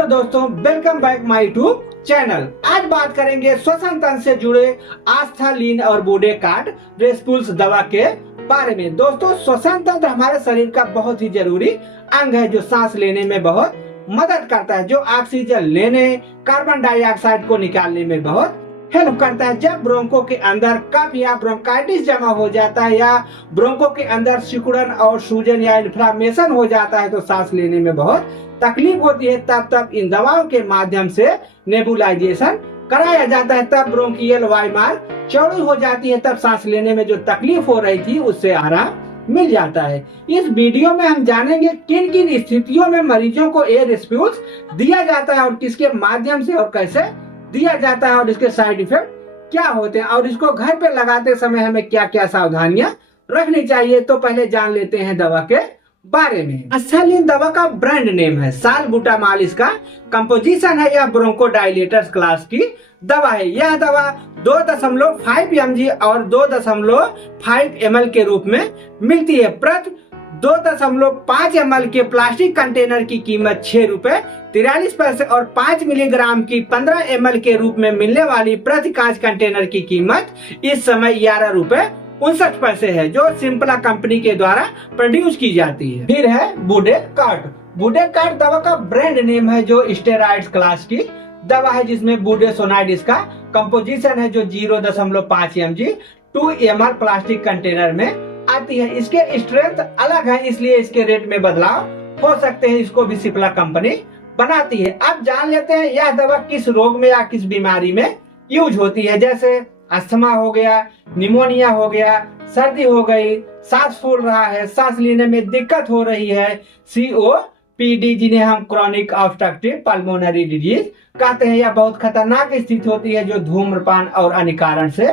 Hello दोस्तों, welcome back my YouTube channel. आज बात करेंगे श्वसन तंत्र से जुड़े आस्थालीन और बूडेकार्ट रेस्पूल्स दवा के बारे में। दोस्तों, श्वसन तंत्र हमारे शरीर का बहुत ही जरूरी अंग है जो सांस लेने में बहुत मदद करता है, जो ऑक्सीजन लेने, कार्बन डाइऑक्साइड को निकालने में बहुत हेल्प करता है। जब ब्रोंको के अंदर कफ या ब्रोंकाइटिस जमा हो जाता है या ब्रोंको के अंदर सिकुड़न और सूजन या इन्फ्लामेशन हो जाता है तो सांस लेने में बहुत तकलीफ होती है। तब इन दवाओं के माध्यम से नेबुलाइजेशन कराया जाता है। तब ब्रोंकियल वायुमार्ग चौड़ी हो जाती है। तब सांस लेने में जो तकलीफ हो रही थी उससे आराम मिल जाता है। इस वीडियो में हम जानेंगे किन किन स्थितियों में मरीजों को एयर रेस्प्यूल्स दिया जाता है और किसके माध्यम से और कैसे दिया जाता है और इसके साइड इफेक्ट क्या होते हैं और इसको घर पे लगाते समय हमें क्या क्या सावधानियां रखनी चाहिए। तो पहले जान लेते हैं दवा के बारे में। आस्थालीन दवा का ब्रांड नेम है, सालबुटामॉल इसका कंपोजिशन है। यह ब्रोंकोडाइलेटर्स क्लास की दवा है। यह दवा 2.5 mg और 2.5 ml के रूप में मिलती है। प्रति 2.5 ml के प्लास्टिक कंटेनर की कीमत 6 रुपए 43 पैसे और 5 मिलीग्राम की 15 ml के रूप में मिलने वाली प्रति कांच कंटेनर की कीमत इस समय 11 रुपए 59 पैसे है, जो सिंपला कंपनी के द्वारा प्रोड्यूस की जाती है। फिर है बूडेकार्ट। बूडेकार्ट दवा का ब्रांड नेम है जो स्टेरॉइड्स क्लास की दवा है, जिसमें बूडेसोनाइड इसका कंपोजिशन है जो 0.5 mg 2 ml प्लास्टिक कंटेनर में आती है। इसके स्ट्रेंथ अलग है, इसलिए इसके रेट में बदलाव हो सकते हैं। इसको भी सिप्ला कंपनी बनाती है। अब जान लेते हैं यह दवा किस रोग में या किस बीमारी में यूज होती है। जैसे अस्थमा हो गया, निमोनिया हो गया, सर्दी हो गई, सांस फूल रहा है, सांस लेने में दिक्कत हो रही है, COPD जिन्हें हम क्रॉनिक ऑब्स्ट्रक्टिव पल्मोनरी डिजीज कहते हैं। यह बहुत खतरनाक स्थिति होती है जो धूम्रपान और अन्य कारण से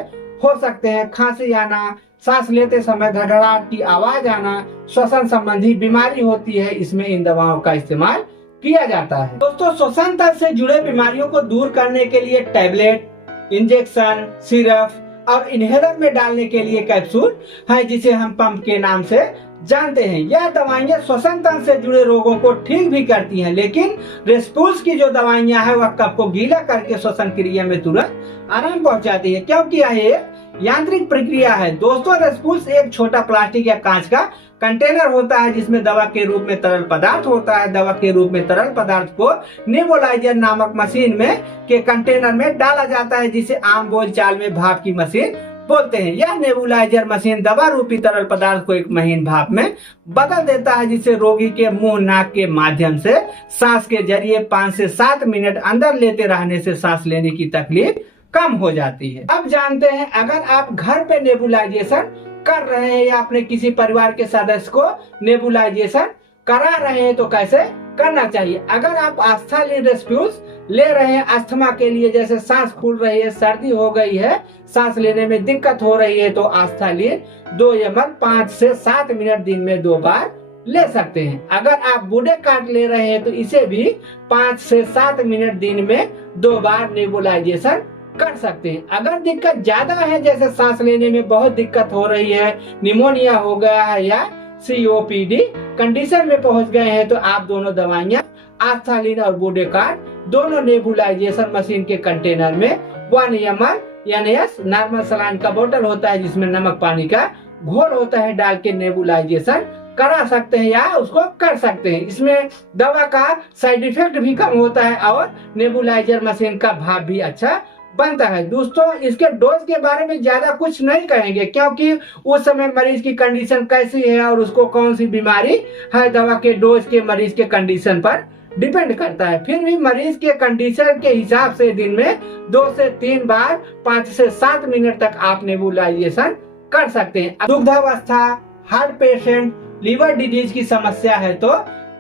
हो सकते हैं। खांसी आना, सांस लेते समय घड़घड़ाहट की आवाज आना श्वसन संबंधी बीमारी होती है। इसमें इन दवाओं का इस्तेमाल किया जाता है। दोस्तों, श्वसन तंत्र से जुड़े बीमारियों को दूर करने के लिए टैबलेट, इंजेक्शन, सिरप और इनहेलर में डालने के लिए कैप्सूल है, जिसे हम पंप के नाम से जानते हैं। यह दवाइयां श्वसन तंत्र से जुड़े रोगों को ठीक भी करती हैं, लेकिन रेस्पूल्स की जो दवाइयां हैं वह कफ को गीला करके श्वसन क्रिया में तुरंत आराम पहुंचाती है, क्योंकि यह यांत्रिक प्रक्रिया है। दोस्तों, रेस्पूल्स एक छोटा प्लास्टिक या कांच का कंटेनर होता है जिसमें दवा के रूप में तरल पदार्थ होता है। दवा के रूप में तरल पदार्थ को नेबुलाइजर नामक मशीन में के कंटेनर में डाला जाता है, जिसे आम बोलचाल में भाप की मशीन बोलते हैं। यह नेबुलाइजर मशीन दवा रूपी तरल पदार्थ को एक महीन भाप में बदल देता है, जिससे रोगी के मुंह नाक के माध्यम से सांस के जरिए 5 से 7 मिनट अंदर लेते रहने से सांस लेने की तकलीफ कम हो जाती है। अब जानते हैं, अगर आप घर पे नेबुलाइजेशन कर रहे हैं या अपने किसी परिवार के सदस्य को नेबुलाइजेशन करा रहे हैं तो कैसे करना चाहिए। अगर आप आस्थालीन रेस्प्यूल्स ले रहे हैं अस्थमा के लिए, जैसे सांस फूल रही है, सर्दी हो गई है, सांस लेने में दिक्कत हो रही है, तो आस्थालीन 2 ml 5 से 7 मिनट दिन में 2 बार ले सकते हैं। अगर आप बूडेकार्ट ले रहे हैं तो इसे भी 5 से 7 मिनट दिन में 2 बार नेबुलाइजेशन कर सकते हैं। अगर दिक्कत ज्यादा है, जैसे सांस लेने में बहुत दिक्कत हो रही है, निमोनिया हो गया है या COPD कंडीशन में पहुंच गए हैं, तो आप दोनों दवाइयां आस्थालीन और बूडेकार्ट दोनों नेबुलाइजेशन मशीन के कंटेनर में 1 ml NS नॉर्मल सलाइन का बोतल होता है जिसमें नमक पानी का घोल होता है, डाल के नेबुलाइजेशन करा सकते हैं या उसको कर सकते हैं। इसमें दवा का साइड इफेक्ट भी कम होता है और नेबुलाइजर मशीन का भाप भी अच्छा बनता है। दोस्तों, इसके डोज के बारे में ज्यादा कुछ नहीं कहेंगे, क्योंकि उस समय मरीज की कंडीशन कैसी है और उसको कौन सी बीमारी है, दवा के डोज के मरीज के कंडीशन पर डिपेंड करता है। फिर भी मरीज के कंडीशन के हिसाब से दिन में 2 से 3 बार 5 से 7 मिनट तक आप नेबुलाइजेशन कर सकते हैं। दुग्धावस्था, हार्ट पेशेंट, लीवर डिजीज की समस्या है तो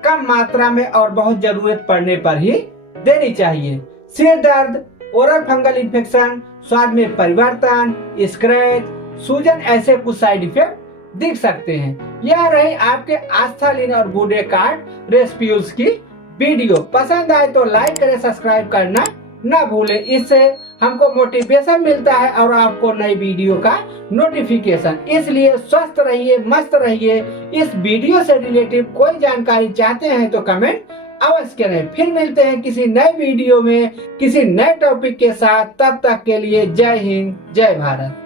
कम मात्रा में और बहुत जरूरत पड़ने पर ही देनी चाहिए। सिर दर्द, ओरल फंगल इन्फेक्शन, स्वाद में परिवर्तन, स्क्रैच, सूजन, ऐसे कुछ साइड इफेक्ट दिख सकते हैं। यह रही आपके आस्थालीन और बूडेकार्ट रेस्प्यूल्स की वीडियो। पसंद आए तो लाइक करें, सब्सक्राइब करना ना भूलें। इससे हमको मोटिवेशन मिलता है और आपको नई वीडियो का नोटिफिकेशन। इसलिए स्वस्थ रहिए, मस्त रहिए। इस वीडियो से रिलेटेड कोई जानकारी चाहते हैं तो कमेंट अवश्य करें। फिर मिलते हैं किसी नए वीडियो में किसी नए टॉपिक के साथ। तब तक के लिए जय हिंद, जय भारत।